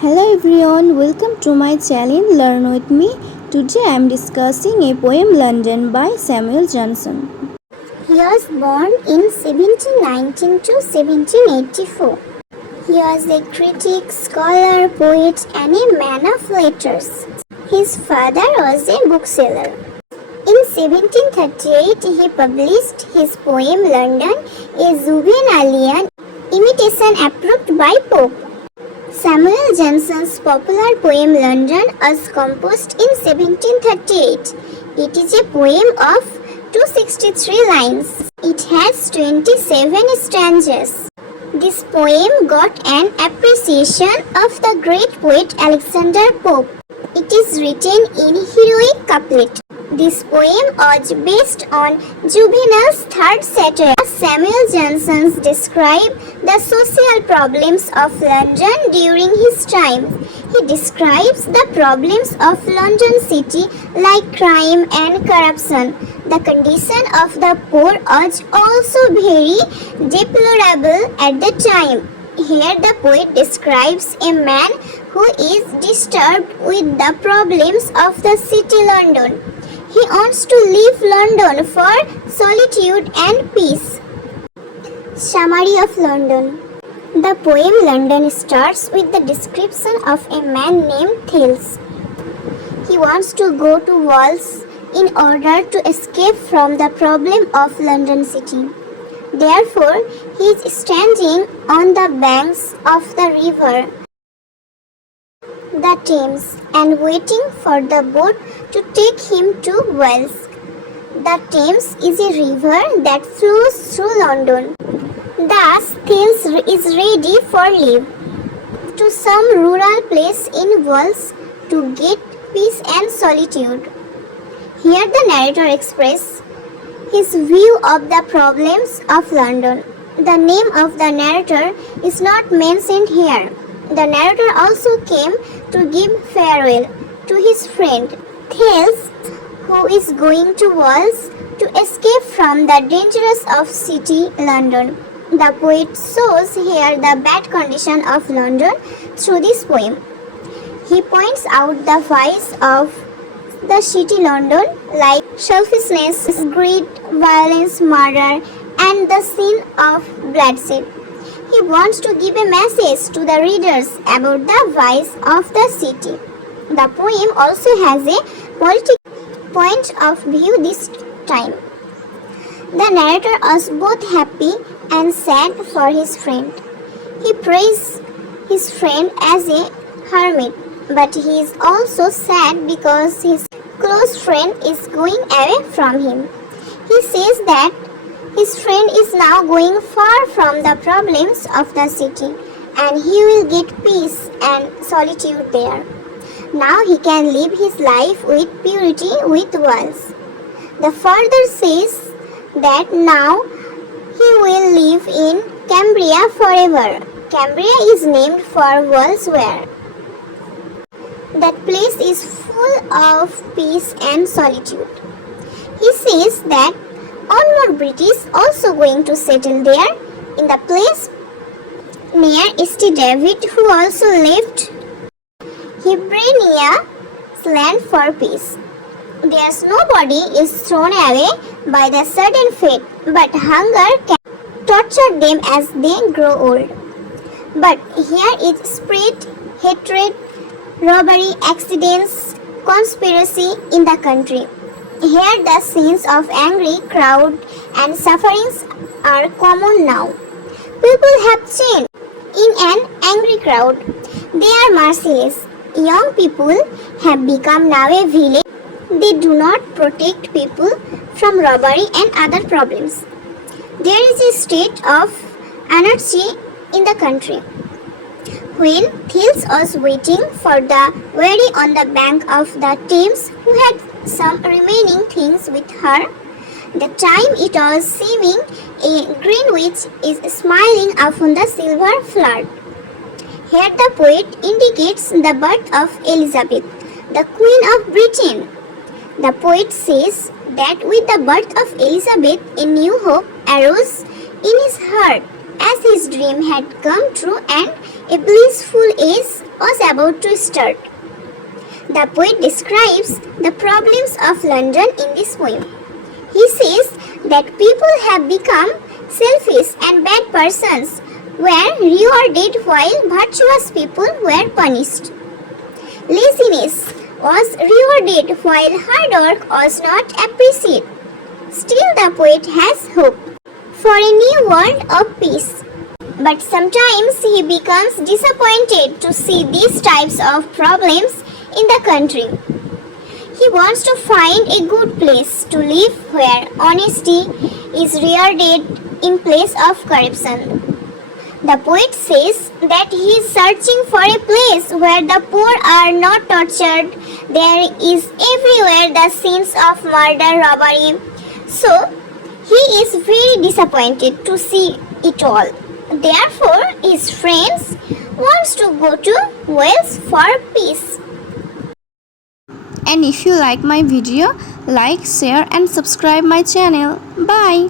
Hello everyone, welcome to my channel Learn with me. Today I am discussing a poem London by Samuel Johnson. He was born in 1719 to 1784. He was a critic, scholar, poet and a man of letters. His father was a bookseller. In 1738 he published his poem London, a Juvenalian imitation approved by Pope. Samuel Johnson's popular poem London was composed in 1738. It is a poem of 263 lines. It has 27 stanzas. This poem got an appreciation of the great poet Alexander Pope. It is written in heroic couplet. This poem was based on Juvenal's third satire. Samuel Johnson described the social problems of London during his time. He describes the problems of London city like crime and corruption. The condition of the poor was also very deplorable at the time. Here the poet describes a man who is disturbed with the problems of the city London. He wants to leave London for solitude and peace. Summary of London. The poem London starts with the description of a man named Thales. He wants to go to Wales in order to escape from the problem of London city. Therefore, he is standing on the banks of the river, the Thames, and waiting for the boat to take him to Wales. The Thames is a river that flows through London. Thus, Thales is ready for leave to some rural place in Wales to get peace and solitude. Here the narrator expresses his view of the problems of London. The name of the narrator is not mentioned here. The narrator also came to give farewell to his friend Thales, who is going to Wales to escape from the dangers of city London. The poet shows here the bad condition of London through this poem. He points out the vice of the city London like selfishness, greed, violence, murder and the sin of bloodshed. He wants to give a message to the readers about the vice of the city. The poem also has a political point of view this time. The narrator was both happy and sad for his friend. He praises his friend as a hermit, but he is also sad because his close friend is going away from him. He says that his friend is now going far from the problems of the city and he will get peace and solitude there. Now he can live his life with purity with Wales. The further says that now he will live in Cambria forever. Cambria is named for Wales where that place is full of peace and solitude. He says that onward British also going to settle there in the place near St. David, who also left Hibernia's land for peace. There's nobody is thrown away by the sudden fate, but hunger can torture them as they grow old. But here is spread hatred, robbery, accidents, conspiracy in the country. Here the scenes of angry crowd and sufferings are common now. People have changed in an angry crowd. They are merciless. Young people have become now a village. They do not protect people from robbery and other problems. There is a state of anarchy in the country. When Thales was waiting for the wherry on the bank of the Thames, who had some remaining things with her, the time it was seeming a Greenwich is smiling upon the silver flood. Here the poet indicates the birth of Elizabeth, the Queen of Britain. The poet says that with the birth of Elizabeth, a new hope arose in his heart as his dream had come true and a blissful age was about to start. The poet describes the problems of London in this poem. He says that people have become selfish and bad persons were rewarded while virtuous people were punished. Laziness was rewarded while hard work was not appreciated. Still, the poet has hope for a new world of peace. But sometimes he becomes disappointed to see these types of problems in the country. He wants to find a good place to live where honesty is rewarded in place of corruption. The poet says that he is searching for a place where the poor are not tortured. There is everywhere the sins of murder, robbery. So, he is very disappointed to see it all. Therefore, his friends wants to go to Wales for peace. And if you like my video, like, share and subscribe my channel. Bye.